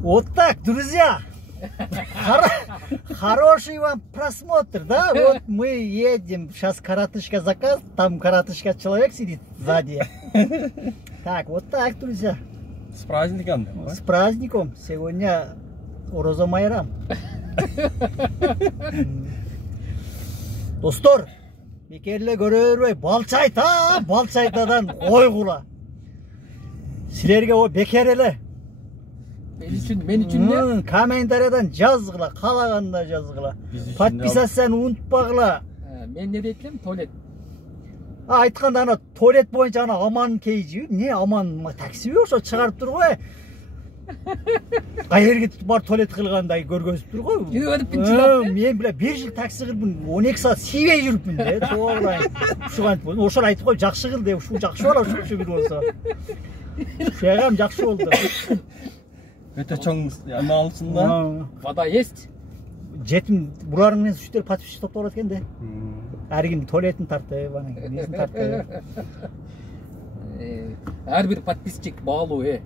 Вот так, друзья. Хороший вам просмотр, да? Вот мы едем, сейчас коротышка заказ, там коротышка человек сидит сзади. Так, вот так, друзья. С праздником. С праздником. Сегодня Ороза майрам. Достор, бекерле көрөрбөй, балчайтадан ойгула. Силерге о бекер эле. Men üçün ne? Комментариядан жазгыла, калаганда жазгыла. Подписацияны унутпагыла. Men ne deytlem? Tuvalet. Айтканда ана туалет боюнча ана Аман кейжи, не Аман такси ошо чыгарып тур го. Кайерге бар туалет кылгандай көргөзүп тур го. Жүрүппүн чыдап. Мен биле 1 жыл такси кылдым, 12 саат сийбей жүрүппүн де. Туура. Ушугантип, ошол айтып кой, жакшы кыл деп, ушу жакшы болот, ушу бир болсо. Шегам жакшы болду. Өтө чоң алсың да. Вода есть. Жетим буларың менен үчтөр подписчик топтоп алат экен да. Ар ким туалетин тартып, анан несин тартып. Ар бир подписчик баалуу,